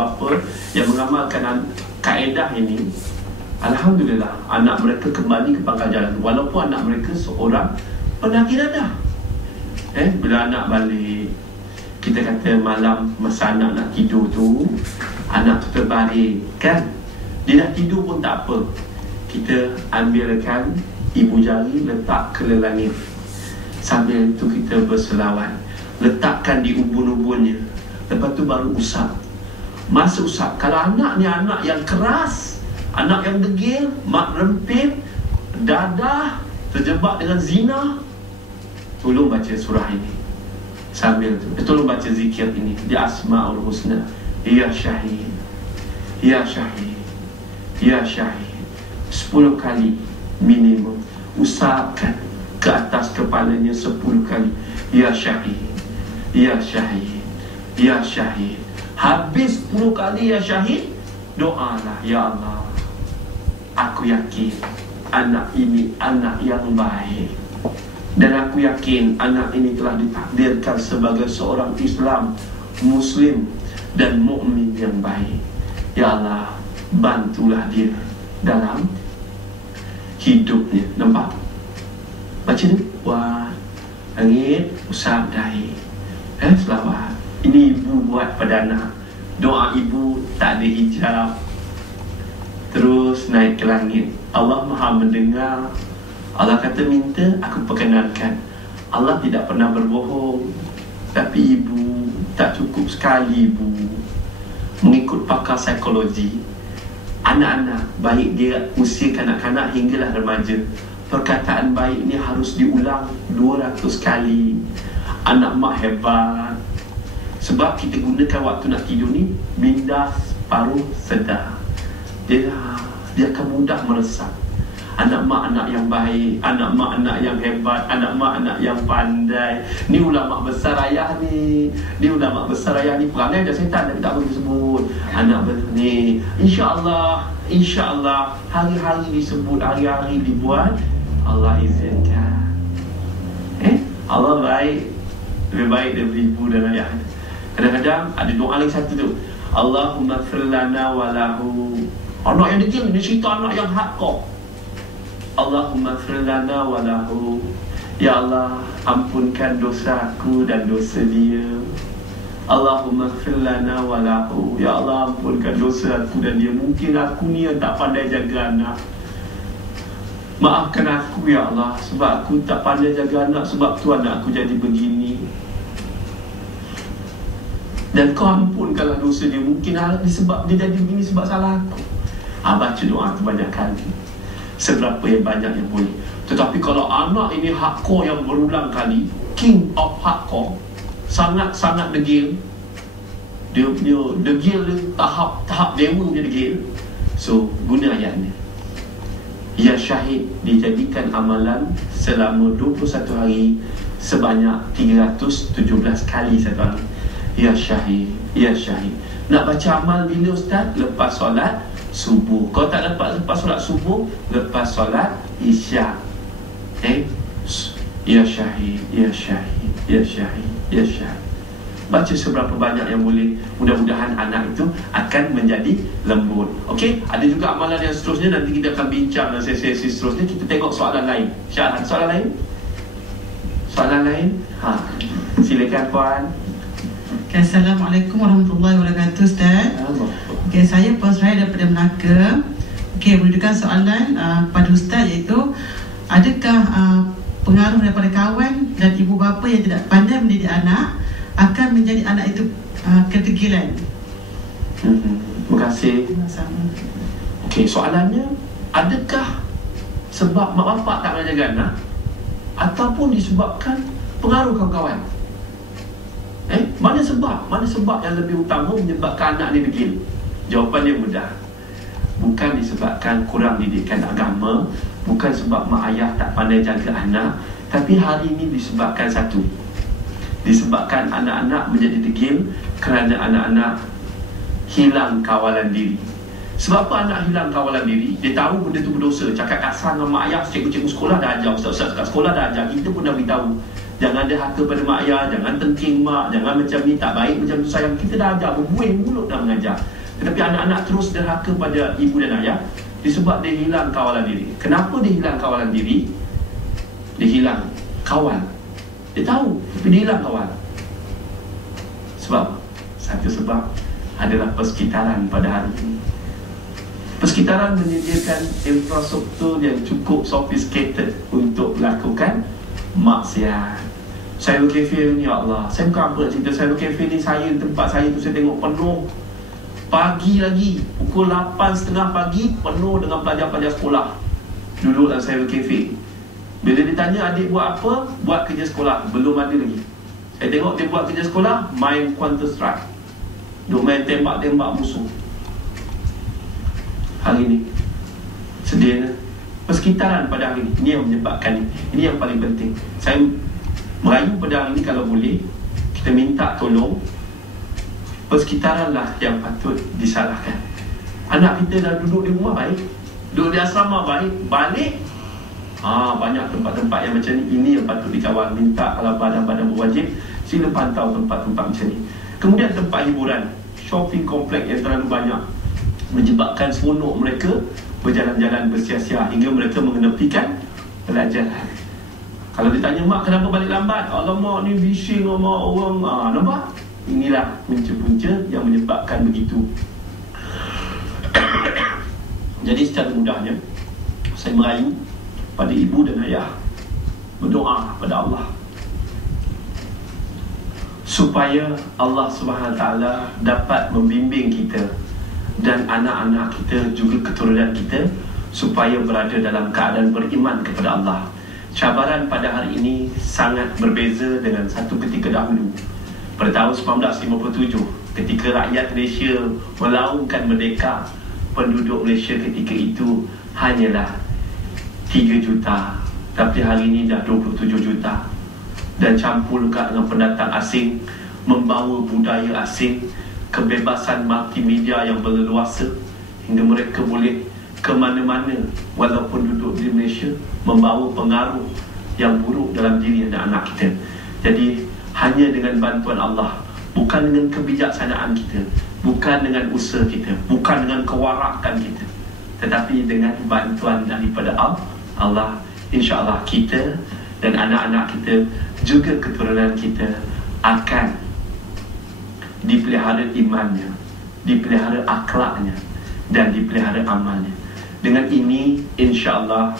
bapa yang mengamalkan kaedah ini, alhamdulillah anak mereka kembali ke pangkal jalan, walaupun anak mereka seorang pendaki dadah. Bila anak balik, kita kata malam masa anak nak tidur tu, anak tu terbaring kan, dia dah tidur pun tak apa, kita ambilkan ibu jari, letak ke langit. Sambil tu kita berselawat, letakkan di ubun-ubunnya. Lepas tu baru usap. Masa usap, kalau anak ni anak yang keras, anak yang degil, mak rempit, dadah, terjebak dengan zina, tolong baca surah ini. Sambil tu tolong baca zikir ini, di Asmaul Husna. Ya Syahid, Ya Syahid, Ya Syahid, 10 kali minimum. Usapkan ke atas kepalanya 10 kali. Ya Syahid, Ya Syahid, Ya Syahid. Habis 10 kali Ya Syahid, doalah, Ya Allah, aku yakin anak ini anak yang baik, dan aku yakin anak ini telah ditakdirkan sebagai seorang Islam, Muslim dan mukmin yang baik. Ya Allah, bantulah dia dalam hidupnya. Nampak? Baca ni. Buat langit, usap dahi. Selawat. Ini ibu buat pada anak. Doa ibu tak ada hijab. Terus naik ke langit. Allah Maha mendengar. Allah kata minta, aku perkenankan. Allah tidak pernah berbohong. Tapi ibu tak cukup sekali ibu. Mengikut pakar psikologi, anak-anak baik dia usia kanak-kanak hinggalah remaja, perkataan baik ni harus diulang 200 kali. Anak mak hebat. Sebab kita gunakan waktu nak tidur ni minda paruh sedar. Dia akan mudah meresap. Anak mak anak yang baik, anak mak anak yang hebat, anak mak anak yang pandai. Ni ulama besar ayah ni. Ni ulama besar ayah ni. Perangai macam setan tapi tak boleh disebut. Anak ni InsyaAllah hari-hari disebut, hari-hari dibuat. Allah izinkan. Allah baik. Lebih baik daripada ibu dan ayah. Kadang-kadang ada doa lagi satu tu, Allahumma firlana walahu. Anak yang degil, dia cerita anak yang hardcore. Allahumma firlana walahu. Ya Allah, ampunkan dosa aku dan dosa dia. Allahumma firlana walahu. Ya Allah, ampunkan dosa aku dan dia. Mungkin aku ni yang tak pandai jaga anak. Maafkan aku ya Allah, sebab aku tak pandai jaga anak, sebab tu anak aku jadi begini. Dan kau ampunkanlah dosa dia. Mungkin sebab dia jadi begini sebab salah aku. Baca doa tu banyak kali, seberapa yang banyak yang boleh. Tetapi kalau anak ini hardcore yang berulang kali, king of hardcore, sangat-sangat degil. Dia punya degil dia tahap dewa punya degil. So guna ayat ni, Ya Syahid dijadikan amalan selama 21 hari sebanyak 317 kali satu hari. Ya Syahid, Ya Syahid. Nak baca amal bila Ustaz? Lepas solat subuh. Kalau tak dapat lepas solat subuh, lepas solat isyak. Ya Syahid, Ya Syahid, Ya Syahid, Ya Syahid. Baca seberapa banyak yang boleh. Mudah-mudahan anak itu akan menjadi lembut. Okey, ada juga amalan yang seterusnya. Nanti kita akan bincang dalam sesi-sesi seterusnya. Kita tengok soalan lain. Syarat soalan lain? Soalan lain? Silakan puan. Okay, Assalamualaikum warahmatullahi wabarakatuh Ustaz. Okay, saya Puan Seraya daripada Melaka. Okay, menunjukkan soalan pada Ustaz, iaitu adakah pengaruh daripada kawan dan ibu bapa yang tidak pandai mendidik anak akan menjadi anak itu ketegilan? Terima kasih. Okey, soalannya, adakah sebab mak bapak tak pandai jaga anak ataupun disebabkan pengaruh kawan-kawan? Mana sebab yang lebih utama menyebabkan anak ni degil? Jawapan dia mudah. Bukan disebabkan kurang didikan agama, bukan sebab mak ayah tak pandai jaga anak, tapi hari ini disebabkan satu. Disebabkan anak-anak menjadi degil kerana anak-anak hilang kawalan diri. Sebab apa anak hilang kawalan diri? Dia tahu benda tu berdosa. Cakap kasar dengan mak ayah, cikgu-cikgu sekolah dah ajar, ustaz-ustaz kat sekolah dah ajar, kita pun dah beritahu. jangan ada haka pada mak ayah, jangan tengking mak, jangan macam ni, tak baik macam tu sayang. Kita dah ajar, berbuih mulut dah mengajar. Tetapi anak-anak terus derhaka pada ibu dan ayah disebab dia hilang kawalan diri. Kenapa dia hilang kawalan diri? Dia hilang kawan. Dia tahu, tapi dia hilang kawan. Sebab satu sebab adalah persekitaran pada hari ini. Persekitaran menyediakan infrastruktur yang cukup sophisticated untuk melakukan maksiat. Cyber cafe ni, ya Allah, saya bukan apa nak cerita. Cyber cafe ni, saya tempat saya tu saya tengok penuh. Pagi lagi, pukul 8.30 pagi, penuh dengan pelajar-pelajar sekolah duduk dalam cyber cafe. Bila ditanya adik buat apa, buat kerja sekolah. Belum ada lagi. Saya tengok dia buat kerja sekolah, main Counter Strike, duk main tembak-tembak musuh. Hari ini sedianya persekitaran pada hari ini. Ini yang menyebabkan ini yang paling penting. Saya merayu pada hari ini, kalau boleh kita minta tolong. Persekitaran lah yang patut disalahkan. Anak kita dah duduk di rumah baik, duduk di asrama baik, balik banyak tempat-tempat yang macam ni. Ini yang patut dikawal. Minta kalau badan-badan berwajib, sila pantau tempat-tempat macam ni. Kemudian tempat hiburan, shopping kompleks yang terlalu banyak menyebabkan seronok mereka berjalan-jalan bersia-sia hingga mereka mengenepikan pelajaran. Kalau ditanya, mak kenapa balik lambat? Alamak, ni bising mak orang. Nampak? Inilah punca-punca yang menyebabkan begitu. Jadi secara mudahnya, saya merayu pada ibu dan ayah berdoa pada Allah supaya Allah SWT dapat membimbing kita dan anak-anak kita, juga keturunan kita, supaya berada dalam keadaan beriman kepada Allah. Cabaran pada hari ini sangat berbeza dengan satu ketika dahulu. Pada tahun 1957, ketika rakyat Malaysia melaungkan merdeka, penduduk Malaysia ketika itu hanyalah 3 juta. Tapi hari ini dah 27 juta. Dan campur juga dengan pendatang asing, membawa budaya asing, kebebasan multimedia yang berleluasa hingga mereka boleh ke mana-mana walaupun duduk di Malaysia, membawa pengaruh yang buruk dalam diri anak-anak kita. Jadi hanya dengan bantuan Allah, bukan dengan kebijaksanaan kita, bukan dengan usaha kita, bukan dengan kewarakan kita, tetapi dengan bantuan daripada Allah, insya-Allah kita dan anak-anak kita, juga keturunan kita akan dipelihara imannya, dipelihara akhlaknya, dan dipelihara amalnya. Dengan ini, insya-Allah,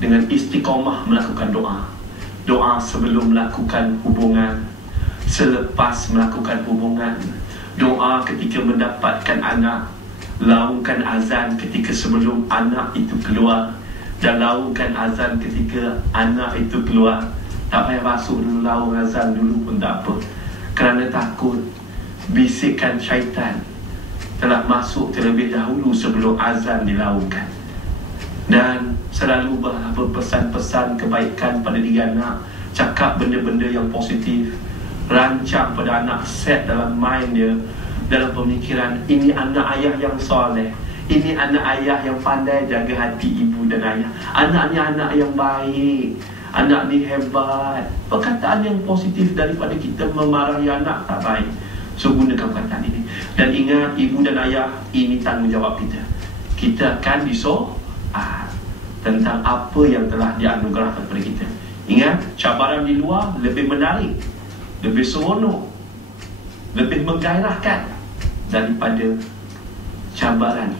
dengan istiqamah melakukan doa sebelum melakukan hubungan, selepas melakukan hubungan, doa ketika mendapatkan anak, laungkan azan ketika sebelum anak itu keluar, dan laungkan azan ketika anak itu keluar. Tak payah basuh dulu, laung azan dulu pun tak apa, kerana takut bisikan syaitan telah masuk terlebih dahulu sebelum azan dilaungkan. Dan selalu berpesan-pesan kebaikan pada diri anak, cakap benda-benda yang positif, rancang pada anak, set dalam mind dia, dalam pemikiran, ini anak ayah yang soleh, ini anak ayah yang pandai jaga hati ibu dan ayah, anak ni anak yang baik, anak ni hebat. Perkataan yang positif daripada kita memarahi anak tak baik. So gunakan perkataan ini. Dan ingat, ibu dan ayah, ini tanggungjawab kita. Kita akan disoal tentang apa yang telah dianugerahkan kepada kita. Ingat, cabaran di luar lebih menarik, lebih seronok, lebih menggairahkan daripada cabaran,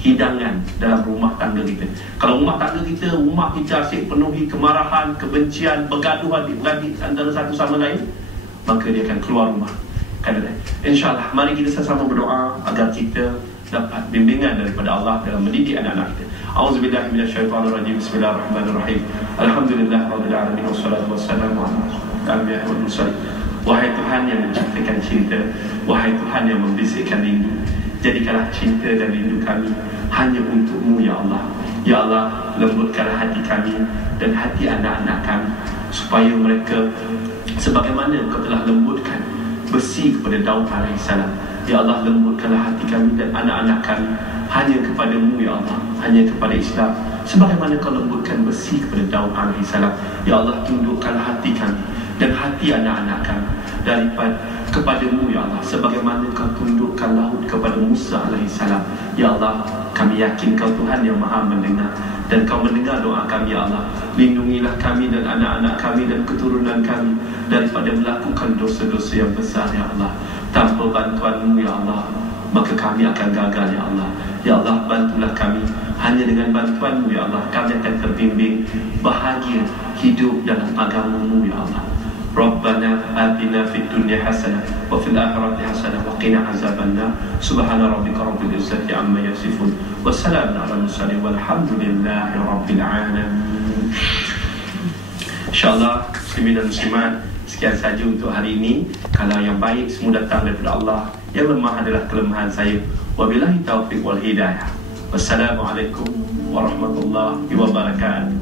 hidangan dalam rumah tangga kita. Kalau rumah tangga kita, rumah kita asyik penuhi kemarahan, kebencian, bergaduh adik-beradik antara satu sama lain, maka dia akan keluar rumah. InsyaAllah, mari kita sama-sama berdoa agar kita dapat bimbingan daripada Allah dalam mendidik anak-anak kita. A'udzubillahi minasyaitonirrajim. Bismillahirrahmanirrahim. Alhamdulillahirabbil alamin wassalatu wassalamu ala asyrofil mursalin. Wahai Tuhan yang menciptakan cinta, wahai Tuhan yang membisikkan rindu, jadikanlah cinta dan rindu kami hanya untuk-Mu, ya Allah. Ya Allah, lembutkanlah hati kami dan hati anak-anak kami, supaya mereka sebagaimana Engkau telah lembutkan besi kepada Daud alaihissalam. Ya Allah, lembutkanlah hati kami dan anak-anak kami hanya kepada-Mu, ya Allah, hanya kepada Islam, sebagaimana kau lembutkan besi kepada Daud alaihissalam. Ya Allah, tundukkanlah hati kami dan hati anak-anak kami daripada kepadamu ya Allah, sebagaimana kau tundukkan laut kepada Musa alaihissalam. Ya Allah, kami yakin kau Tuhan yang maha mendengar, dan kau mendengar doa kami ya Allah. Lindungilah kami dan anak-anak kami dan keturunan kami daripada melakukan dosa-dosa yang besar ya Allah. Tanpa bantuanmu ya Allah, maka kami akan gagal ya Allah. Ya Allah, bantulah kami. Hanya dengan bantuanmu ya Allah, kami akan terbimbing bahagia hidup dalam agamamu ya Allah. Rabbana atina fid dunya hasanah wa fil akhirati hasanah wa qina azabannar. Subhana rabbika rabbil izzati amma yasifun wa salamun alal mursalin walhamdulillahi rabbil alamin. InsyaAllah muslimin dan muslimat, sekian saja untuk hari ini. Kalau yang baik semua datang daripada Allah, yang lemah adalah kelemahan saya. Wabillahi taufiq wal hidayah. Wassalamualaikum warahmatullahi wabarakatuh.